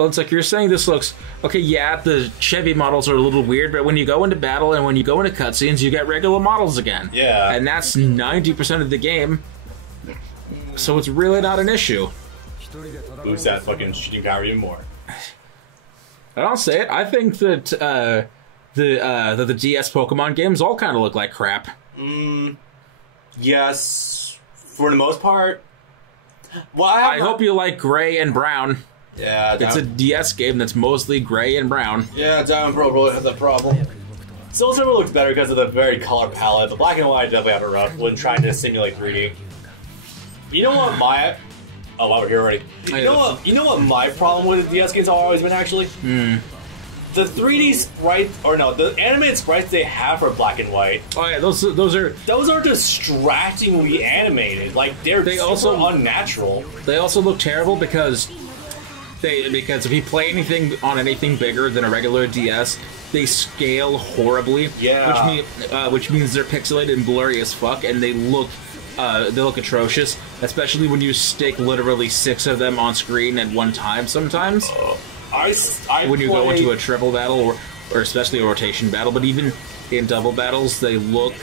Well, it's like you're saying this looks... Okay, yeah, the Chevy models are a little weird, but when you go into battle and when you go into cutscenes, you get regular models again. Yeah. And that's 90% of the game, so it's really not an issue. Boost that fucking shooting power even more. And I'll say it, I think that the DS Pokemon games all kind of look like crap. Yes, for the most part. Well, I hope you like gray and brown. Yeah, it's a DS game that's mostly gray and brown. Yeah, Diamond Pearl really has a problem. Soul Silver looks better because of the very color palette. The black and white definitely have it rough when trying to simulate 3D. You know what my... Oh, wow, we're here already. You know what my problem with the DS games have always been, actually? The 3D sprites, or no, the animated sprites they have for black and white. Oh yeah, those are distractingly animated. Like they're super unnatural. They also look terrible because if you play anything on anything bigger than a regular DS, they scale horribly. Yeah. Which means they're pixelated and blurry as fuck, and they look atrocious. Especially when you stick literally 6 of them on screen at one time. Sometimes. When you go into a triple battle or especially a rotation battle, but even in double battles, they look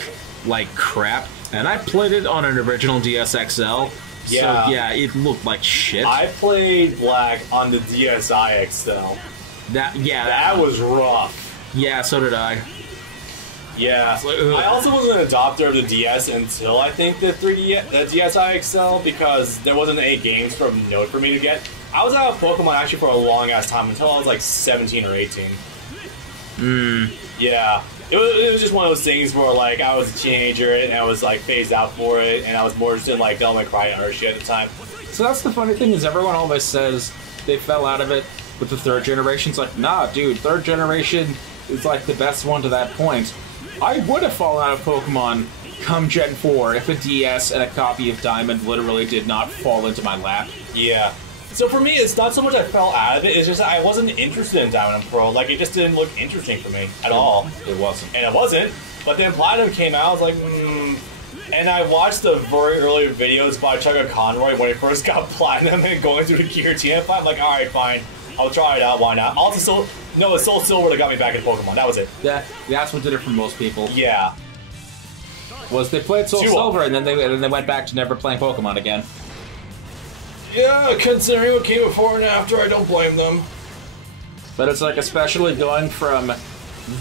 like crap. And I played it on an original DS XL, so yeah, it looked like shit. I played Black on the DSi XL. That was rough. Yeah, so did I. Yeah, I also wasn't an adopter of the DS until I think the DSi XL because there wasn't any games from Note for me to get. I was out of Pokemon actually for a long ass time until I was like 17 or 18. Yeah. It was just one of those things where like I was a teenager and I was like phased out for it and I was more interested in like Devil May Cry and other shit at the time. So that's the funny thing is everyone always says they fell out of it with the 3rd generation. It's like, nah, dude, 3rd generation is like the best one to that point. I would have fallen out of Pokemon come Gen 4 if a DS and a copy of Diamond literally did not fall into my lap. Yeah. So for me, it's not so much I fell out of it, it's just that I wasn't interested in Diamond and Pearl. Like, it just didn't look interesting for me at all. It wasn't. And it wasn't. But then Platinum came out, I was like, And I watched the very early videos by Chugga Conroy when he first got Platinum and going through the Giratina fight. I'm like, alright, fine. I'll try it out, why not? Also, it's Soul Silver that got me back in Pokemon, that was it. Yeah, that's what did it for most people. Yeah. Was they played Soul Silver and then they went back to never playing Pokemon again. Yeah, considering what came before and after, I don't blame them. But it's like, especially going from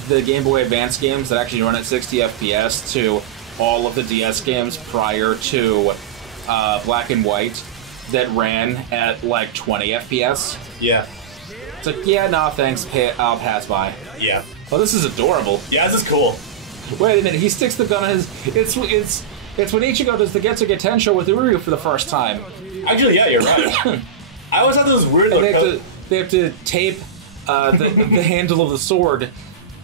the Game Boy Advance games that actually run at 60 FPS to all of the DS games prior to Black and White that ran at like 20 FPS. Yeah. It's like, yeah, nah, thanks, I'll pass by. Yeah. Oh, this is adorable. Yeah, this is cool. Wait a minute, he sticks the gun on his... It's when Ichigo does the Getsuga Tensho with Uryu for the first time. Actually, yeah, you're right. I always had those weird... They have to tape the handle of the sword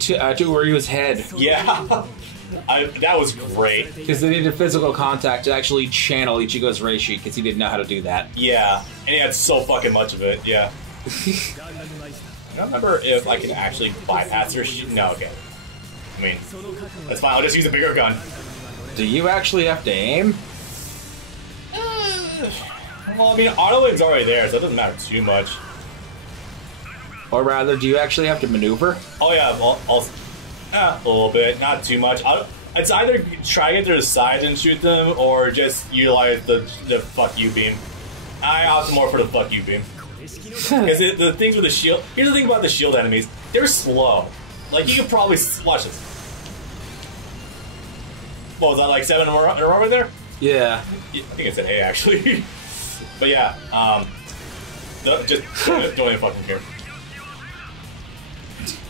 to Uryu's head. Yeah. That was great. Because they needed physical contact to actually channel Ichigo's Reishi, because he didn't know how to do that. Yeah, and he had so fucking much of it, yeah. I don't remember if I can actually bypass her. No, okay. I mean, that's fine, I'll just use a bigger gun. Do you actually have to aim? Well, I mean, auto aim's already there, so it doesn't matter too much. Or rather, do you actually have to maneuver? Oh yeah, a little bit, not too much. It's either try to get to the side and shoot them, or just utilize the fuck you beam. I opt more for the fuck you beam. Because the things with the shield... Here's the thing about the shield enemies. They're slow. Like, you could probably... Watch this. What was that, like 7 in a row right there? Yeah. I think it said hey, actually. But yeah, just don't even fucking care.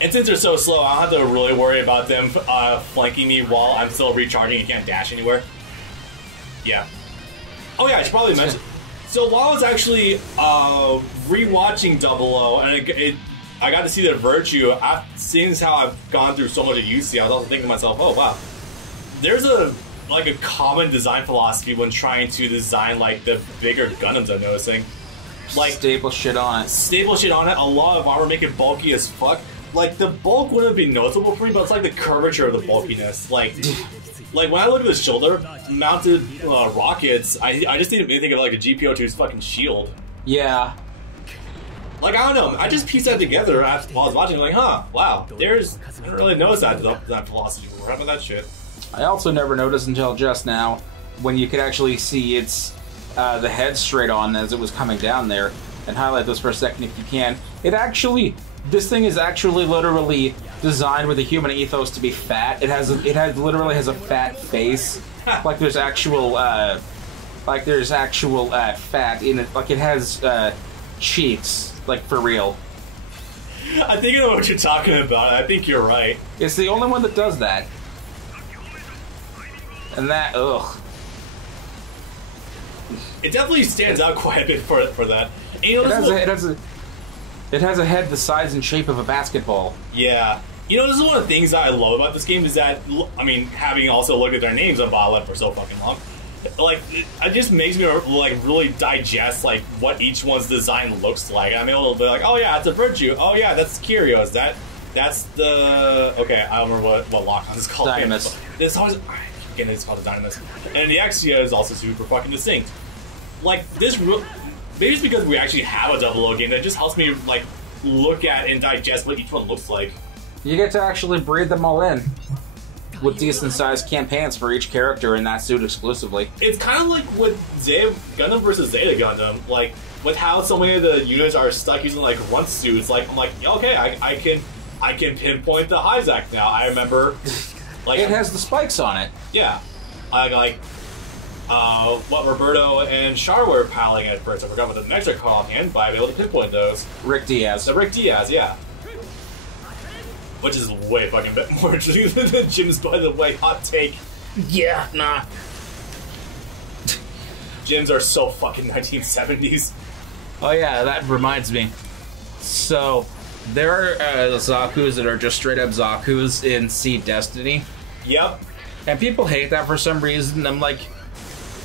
And since they're so slow, I don't have to really worry about them flanking me while I'm still recharging and can't dash anywhere. Yeah. Oh yeah, I should probably mention... So while I was actually rewatching 00, and I got to see their virtue, seeing how I've gone through so much at UC, I was also thinking to myself, oh wow, there's a common design philosophy when trying to design like the bigger Gundams I'm noticing. Like staple shit on it. Staple shit on it, a lot of armor, make it bulky as fuck. Like the bulk wouldn't be noticeable for me, but it's like the curvature of the bulkiness. Like when I look at the shoulder mounted rockets, I just need to think of like a GPO2's fucking shield. Yeah. Like, I don't know, I just pieced that together after, while I was watching, like, huh, wow, I didn't really notice that velocity before. How about that shit? I also never noticed until just now, when you could actually see its, the head straight on as it was coming down there, and highlight this for a second if you can. This thing is actually literally designed with the human ethos to be fat. It literally has a fat face, like there's actual fat in it. Like it has cheeks, like for real. I think I know what you're talking about. I think you're right. It's the only one that does that. And that, ugh. It definitely stands out quite a bit for that. And, you know, it has a head the size and shape of a basketball. Yeah. You know, this is one of the things that I love about this game is that, I mean, having also looked at their names on Bottle for so fucking long, like, it just makes me, like, really digest, like, what each one's design looks like. I'm able to be like, oh yeah, it's a Virtue. Oh yeah, that's Kyrios. That's the... Okay, I don't remember what Lockon is called. Dynamis. It's always... Again, it's called the Dynamis. And the Exia is also super fucking distinct. Like, this... Maybe it's because we actually have a 00 game that just helps me, like, look at and digest what each one looks like. You get to actually breed them all in with decent-sized campaigns for each character in that suit exclusively. It's kind of like with Gundam versus Zeta Gundam, like, with how so many of the units are stuck using, like, runt suits. Like, I'm like, okay, I can pinpoint the Hyzak now. I remember, like... It has the spikes on it. Yeah. What Roberto and Char were piling at first. I forgot what the next are called offhand, but I'm able to pinpoint those. Rick Diaz. The Rick Diaz, yeah. Which is way fucking bit more interesting than Jim's, by the way. Hot take. Yeah, nah. Gyms are so fucking 1970s. Oh yeah, that reminds me. So, there are Zaku's that are just straight up Zaku's in Seed Destiny. Yep. And people hate that for some reason. I'm like,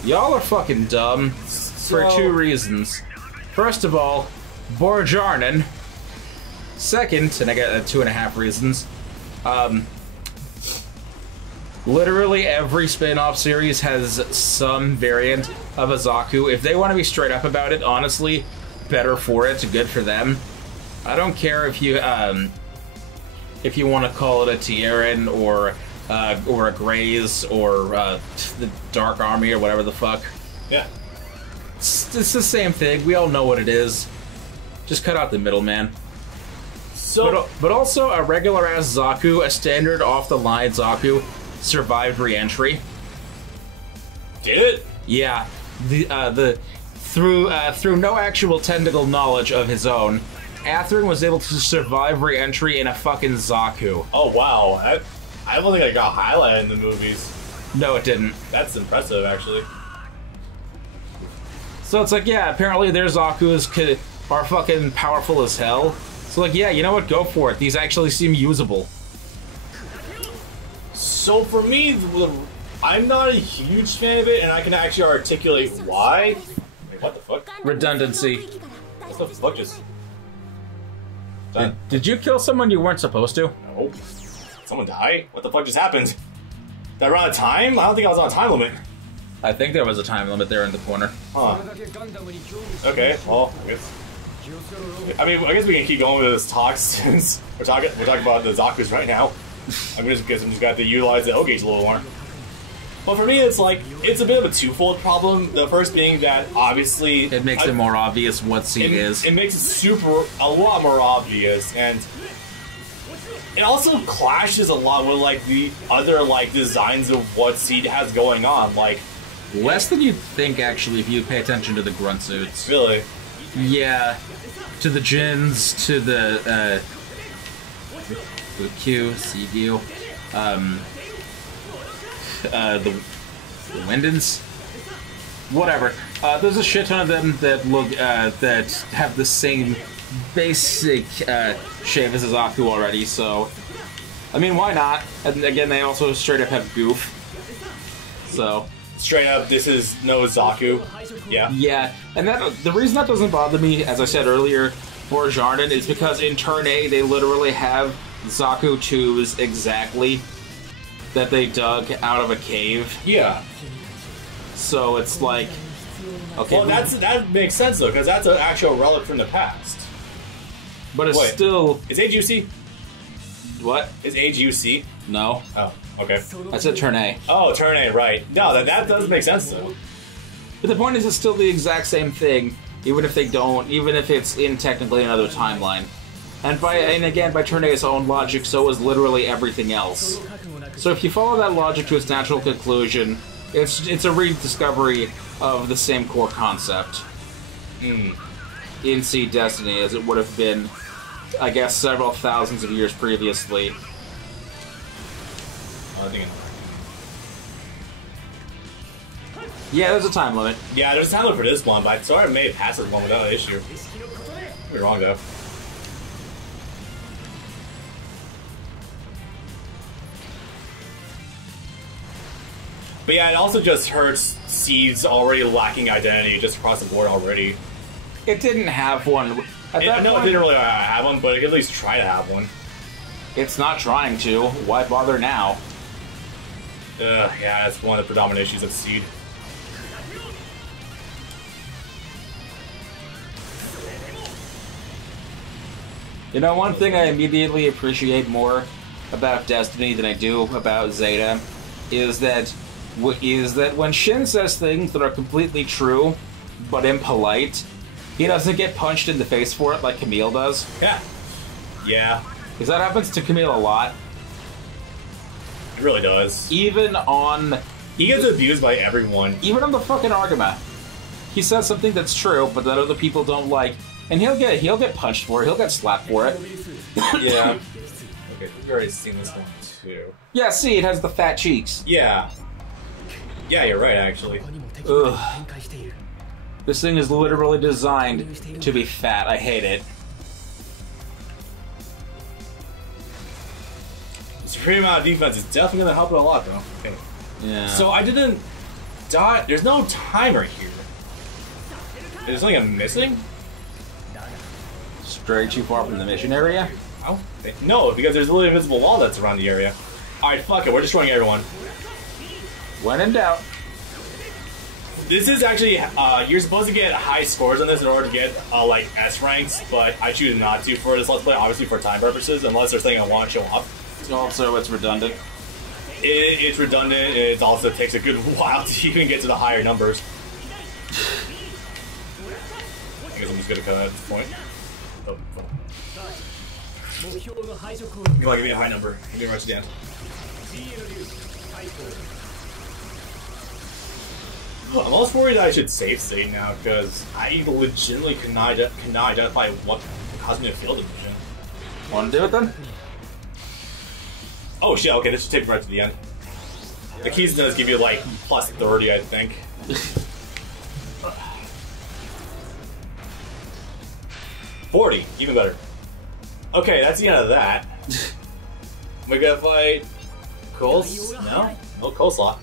y'all are fucking dumb for two reasons. First of all, Borjarnen. Second, and I got 2.5 reasons. Literally every spin-off series has some variant of a Zaku. If they want to be straight up about it, honestly, better for it, good for them. I don't care if you want to call it a Tieran or a Graze or the Dark Army or whatever the fuck. Yeah. It's the same thing. We all know what it is. Just cut out the middleman. So, but also a regular ass Zaku, a standard off the line Zaku, survived re-entry. Did it? Yeah. Through no actual technical knowledge of his own, Atherin was able to survive re-entry in a fucking Zaku. Oh wow. I don't think I got highlighted in the movies. No, it didn't. That's impressive, actually. So it's like, yeah, apparently their Zakus are fucking powerful as hell. So like, yeah, you know what? Go for it. These actually seem usable. So for me, I'm not a huge fan of it, and I can actually articulate why. Wait, what the fuck? Redundancy. What the fuck just... Did you kill someone you weren't supposed to? No. Someone die? What the fuck just happened? Did I run out of time? I don't think I was on a time limit. I think there was a time limit there in the corner. Huh. Okay, well, I guess we can keep going with this talk since we're talking about the Zakus right now. I mean, just I'm just got to utilize the O-gauge a little more. But for me, it's like, it's a bit of a twofold problem. The first being that, obviously... It makes it more obvious what Seed is. It makes it a lot more obvious, and it also clashes a lot with, like, the other, like, designs of what Seed has going on, like... Less than you'd think, actually, if you pay attention to the grunt suits. Really? Yeah. To the Jins, to the Q, Seagil, the Windens, whatever. There's a shit ton of them that look that have the same basic shape as a Zaku already. So, I mean, why not? And again, they also straight up have goof. So straight up, this is no Zaku. Yeah. Yeah, and the reason that doesn't bother me, as I said earlier, for Jarden, is because in Turn A they literally have Zaku tubes exactly that they dug out of a cave. Yeah. So it's like, okay. Well, that makes sense though, because that's an actual relic from the past. But it's still... Is age UC? What? Is age UC? No. Oh, okay. I said turn A. Oh, turn A, right. No, that does make sense, though. But the point is, it's still the exact same thing, even if they don't, even if it's in technically another timeline. And again, by turn A's own logic, so is literally everything else. So if you follow that logic to its natural conclusion, it's a rediscovery of the same core concept. In Seed Destiny, as it would have been, I guess, several thousands of years previously. Yeah, there's a time limit. Yeah, there's a time limit for this one, but I sort of may pass this one without an issue. Could be wrong, though. But yeah, it also just hurts Seed's already lacking identity just across the board already. It didn't have one. I know it didn't really have one, but it could at least try to have one. It's not trying to. Why bother now? Yeah, that's one of the predominant issues of Seed. You know, one thing I immediately appreciate more about Destiny than I do about Zeta is that when Shin says things that are completely true, but impolite, he doesn't get punched in the face for it like Camille does. Yeah. Yeah. Because that happens to Camille a lot. It really does. Even on... He gets abused by everyone. Even on the fucking Argama. He says something that's true, but that other people don't like, and he'll get punched for it, he'll get slapped for it. Yeah. Okay, we've already seen this one too. Yeah, see, it has the fat cheeks. Yeah. Yeah, you're right, actually. Ugh. This thing is literally designed to be fat. I hate it. The supreme amount of defense is definitely going to help it a lot, though. Okay. Yeah. So I didn't die. There's no timer here. Is there something I'm missing? Strayed too far from the mission area? Oh, no, because there's a little invisible wall that's around the area. Alright, fuck it, we're destroying everyone. When in doubt. This is actually, you're supposed to get high scores on this in order to get, like, S ranks, but I choose not to for this Let's Play, obviously for time purposes, unless there's something I want to show off. Also, it's redundant. It's redundant, it also takes a good while to even get to the higher numbers. I guess I'm just gonna cut at this point. Oh, come on, give me a high number. Give me a rush down. I'm almost worried that I should save state now, because I legitimately cannot identify what caused me to fail the mission. Want to do it then? Oh shit, okay, this should take me right to the end. The keys does give you like plus 30, I think. $40, even better. Okay, that's the end of that. We gotta fight No coleslaw.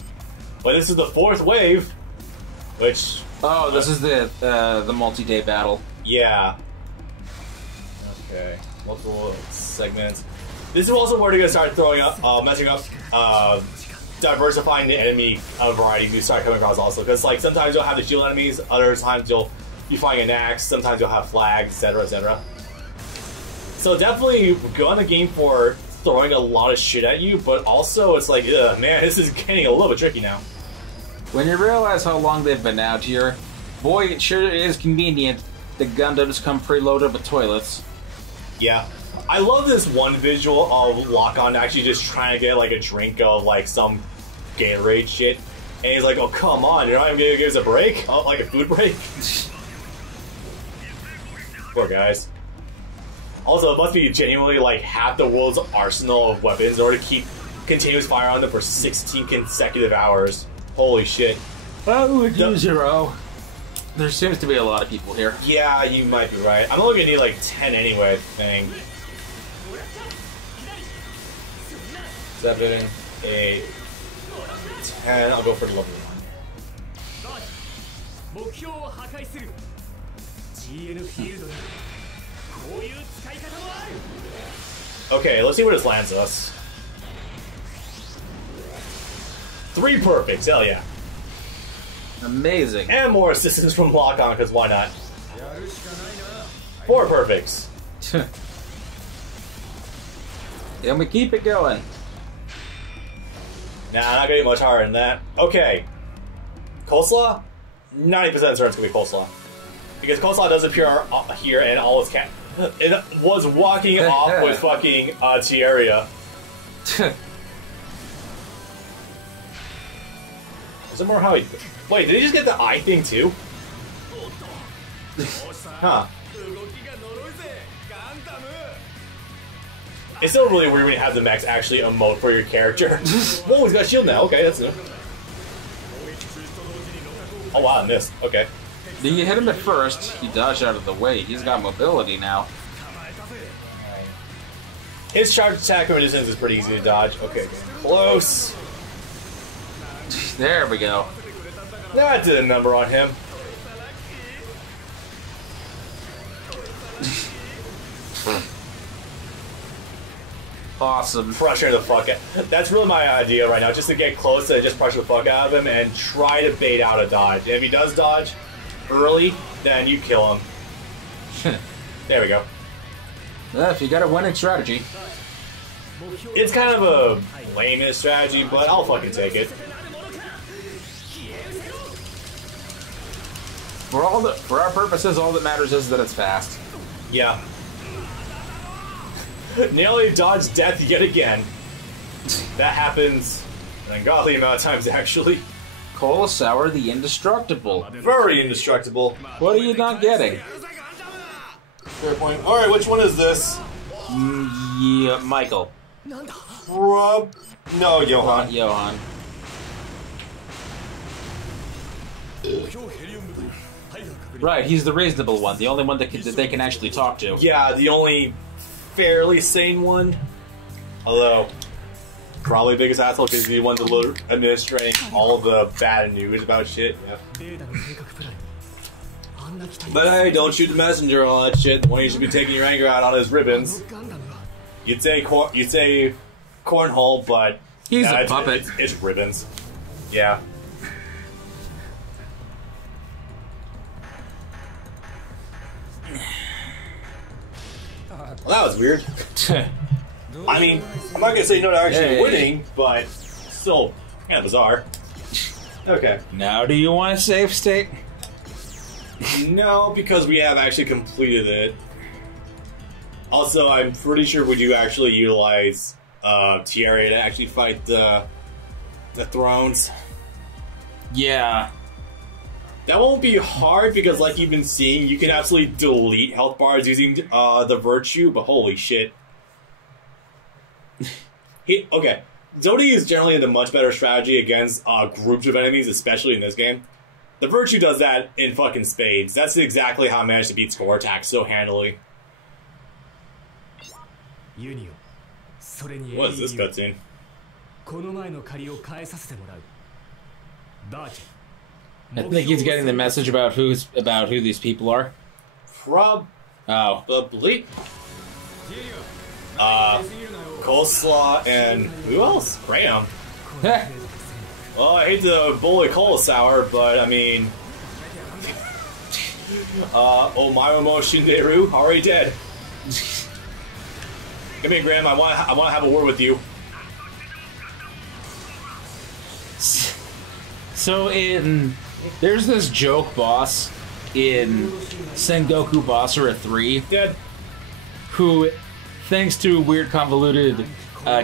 But this is the fourth wave, which... Oh, this is the multi-day battle. Yeah. Okay. Multiple segments. This is also where they're gonna start throwing up, messing up, diversifying the enemy variety you start coming across also. Because like sometimes you'll have the shield enemies, other times you'll be fighting an axe, sometimes you'll have flags, etc., etc. So definitely go on the game for throwing a lot of shit at you, but also it's like, ugh, man, this is getting a little bit tricky now. When you realize how long they've been out here, boy, it sure is convenient the Gundams come preloaded with toilets. Yeah. I love this one visual of Lockon actually just trying to get like a drink of like some Gatorade shit. And he's like, oh, come on, you're not even gonna give us a break? Oh, like a food break? Poor guys. Also, it must be genuinely like half the world's arsenal of weapons in order to keep continuous fire on them for 16 consecutive hours. Holy shit. Oh, Zero. There seems to be a lot of people here. Yeah, you might be right. I'm only gonna need like 10 anyway, I think. 7, 8, 10. I'll go for the level 1. Okay, let's see where this lands us. 3 perfects, hell yeah. Amazing. And more assistance from Lockon, because why not? 4 perfects. And we keep it going. Nah, not gonna get much higher than that. Okay. Coleslaw? 90% certain it's gonna be coleslaw. Because coleslaw does appear here and all its cat. It was walking off with fucking Tieria. Is there more how he... Wait, did he just get the eye thing too? Huh. It's still really weird when you have the mechs actually emote for your character. Whoa, he's got a shield now. Okay, that's new. Oh wow, I missed. Okay. Then you hit him at first, he dodged out of the way. He's got mobility now. His charge attack and resistance is pretty easy to dodge. Okay, close. There we go. That did a number on him. Awesome. Pressure the fuck out. That's really my idea right now, just to get close and just pressure the fuck out of him and try to bait out a dodge. And if he does dodge early, then you kill him. There we go. Well, if you got a winning strategy. It's kind of a lamest strategy, but I'll fucking take it. For our purposes, all that matters is that it's fast. Yeah. Nearly dodged death yet again. That happens an ungodly amount of times, actually. Cola Sour the Indestructible. Very indestructible. What are you not getting? Fair point. Alright, which one is this? Yeah, Michael. No, Johan. Johan. Right, he's the reasonable one. The only one that they can actually talk to. Yeah, the only fairly sane one. Although, probably biggest asshole because he's the one administering all the bad news about shit. Yeah. But hey, don't shoot the messenger, all that shit. The one you should be taking your anger out on is ribbons. You'd say cornhole, but he's a puppet. It's ribbons. Yeah. Well, that was weird. I mean, I'm not gonna say no to actually winning, but still kind of bizarre. Okay. Now, do you want a save state? No, because we have actually completed it. Also, I'm pretty sure we do actually utilize Tieria to actually fight the thrones. Yeah. That won't be hard because, like you've been seeing, you can absolutely delete health bars using the virtue, but holy shit. Okay, Zodi is generally the much better strategy against groups of enemies, especially in this game. The virtue does that in fucking spades. That's exactly how I managed to beat score attacks so handily. What is this cutscene? I think he's getting the message about who these people are. Probably. Coleslaw and who else? Graham. Well, I hate to bully Cola Sour, but I mean, Omayomo Shinderu already dead. Come here, Graham. I want to have a word with you. So there's this joke boss in Sengoku Basara 3 who, thanks to weird convoluted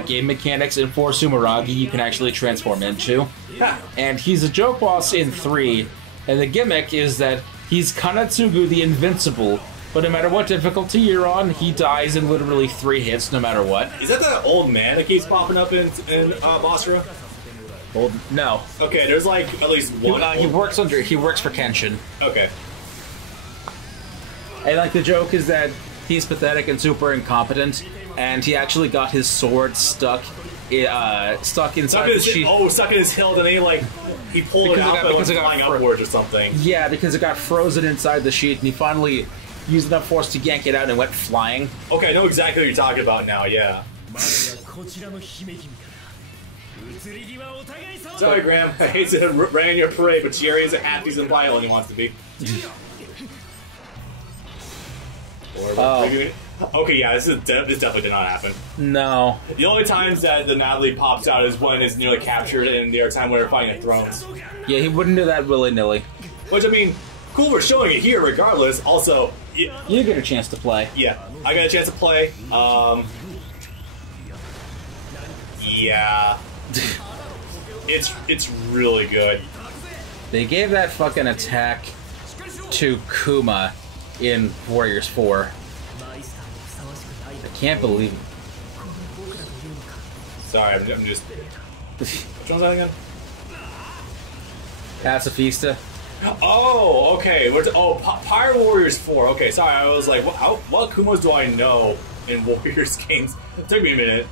game mechanics in 4 Sumeragi, you can actually transform into. And he's a joke boss in 3, and the gimmick is that he's Kanatsugu the Invincible, but no matter what difficulty you're on, he dies in literally 3 hits no matter what. Is that the old man that keeps popping up in Basara? Well, no. Okay, there's like at least one. He works for Kenshin. Okay. And like the joke is that he's pathetic and super incompetent, and he actually got his sword stuck inside the sheath. Oh, stuck in his hilt, and then he pulled it out and went flying upwards or something. Yeah, because it got frozen inside the sheath, and he finally used enough force to yank it out and went flying. Okay, I know exactly what you're talking about now. Yeah. Sorry, Graham. I hate to rain your parade, but Jerry is a half decent pilot when he wants to be. Okay, yeah, this definitely did not happen. No. The only times that the Natalie pops out is when it's nearly captured, and the other time when we're fighting at Thrones. Yeah, he wouldn't do that willy-nilly. Which, I mean, cool, we're showing it here regardless. Also, you get a chance to play. Yeah, I got a chance to play. Yeah. It's really good. They gave that fucking attack to Kuma in Warriors 4. I can't believe it. Sorry, I'm just... Which one's that again? Pacifista. Oh, okay. Pirate Warriors 4. Okay, sorry, I was like, what Kumas do I know in Warriors games? It took me a minute.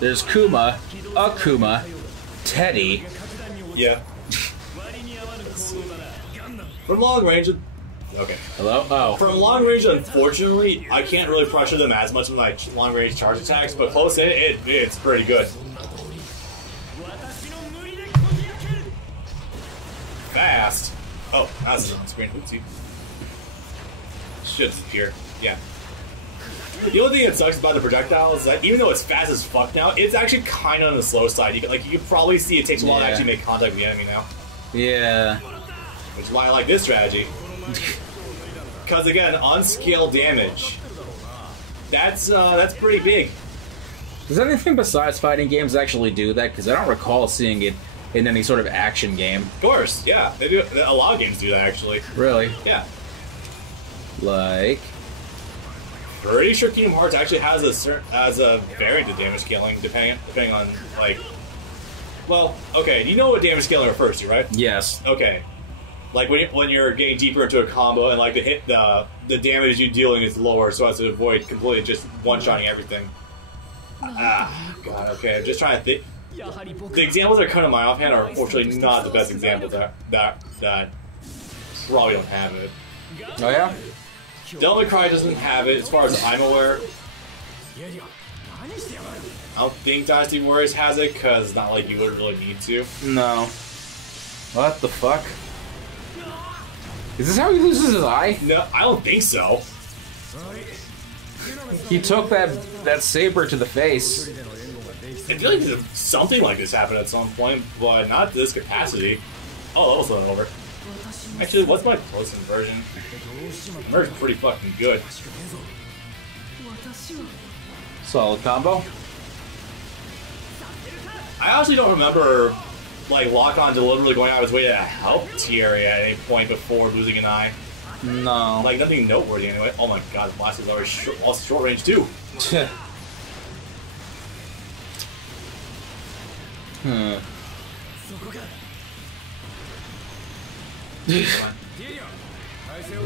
There's Kuma, Akuma, Teddy. Yeah. From long range... Okay. Hello? Oh. From long range, unfortunately, I can't really pressure them as much with my long range charge attacks, but close in, it's pretty good. Fast. Oh, that's on the screen. Oopsie. Should disappear. Yeah. The only thing that sucks about the projectile is that even though it's fast as fuck now, it's actually kind of on the slow side. You can probably see it takes a while to actually make contact with the enemy now. Yeah. Which is why I like this strategy. Because again, on-scale damage. That's pretty big. Does anything besides fighting games actually do that? Because I don't recall seeing it in any sort of action game. Of course, yeah. They do. A lot of games do that, actually. Really? Yeah. Like... Pretty sure Kingdom Hearts actually has a variant of damage scaling, depending on, like... Well, okay, you know what damage scaling refers to, right? Yes. Okay. Like, when you're getting deeper into a combo and, like, the damage you're dealing is lower so as to avoid completely just one-shotting everything. Ah, God, okay, I'm just trying to think. The examples that are coming to my offhand are unfortunately not the best examples that probably don't have it. Oh, yeah? Devil May Cry doesn't have it, as far as I'm aware. I don't think Dynasty Warriors has it, because it's not like you would really need to. No. What the fuck? Is this how he loses his eye? No, I don't think so. He took that saber to the face. I feel like something like this happened at some point, but not to this capacity. Oh, that was not over. Actually, what's my close-in version? Mer's pretty fucking good. Solid combo. I honestly don't remember, like, Lockon deliberately going out of his way to help Tieria at any point before losing an eye. No. Like, nothing noteworthy anyway. Oh my god, the blast is already also short range too.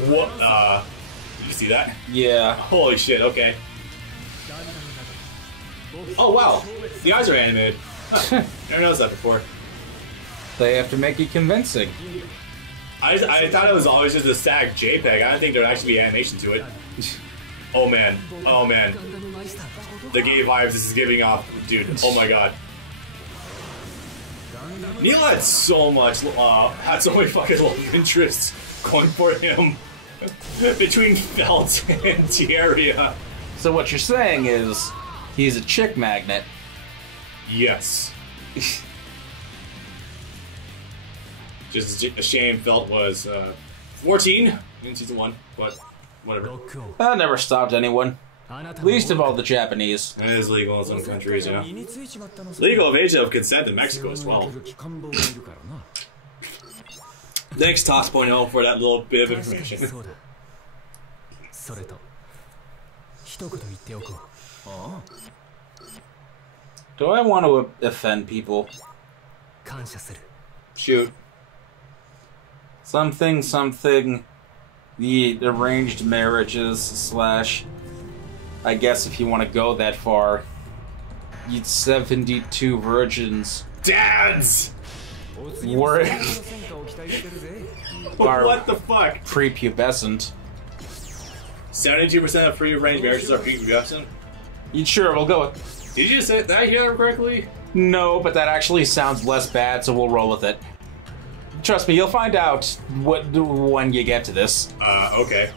What? Did you see that? Yeah. Holy shit, okay. Oh wow, the eyes are animated. Huh. Never noticed that before. They have to make it convincing. I thought it was always just a static JPEG. I didn't think there would actually be animation to it. Oh man, oh man. The gay vibes this is giving off, dude. Oh my god. Neil had so many fucking love interests going for him between Felt and Tieria. So what you're saying is he's a chick magnet. Yes. Just a shame Felt was 14 in season 1, but whatever. That never stopped anyone. Least of all the Japanese. It is legal in some countries, you know. Legal of age of consent in Mexico as well. Thanks, Toss.0, for that little bit of information. Do I want to offend people? Shoot. Something, the arranged marriages / I guess if you want to go that far, you'd 72 virgins. Dads! Were what the fuck? Prepubescent. 72% of pre-arranged marriages are prepubescent? Sure, we'll go with... Did you say that? Did I hear that correctly? No, but that actually sounds less bad, so we'll roll with it. Trust me, you'll find out when you get to this. Okay.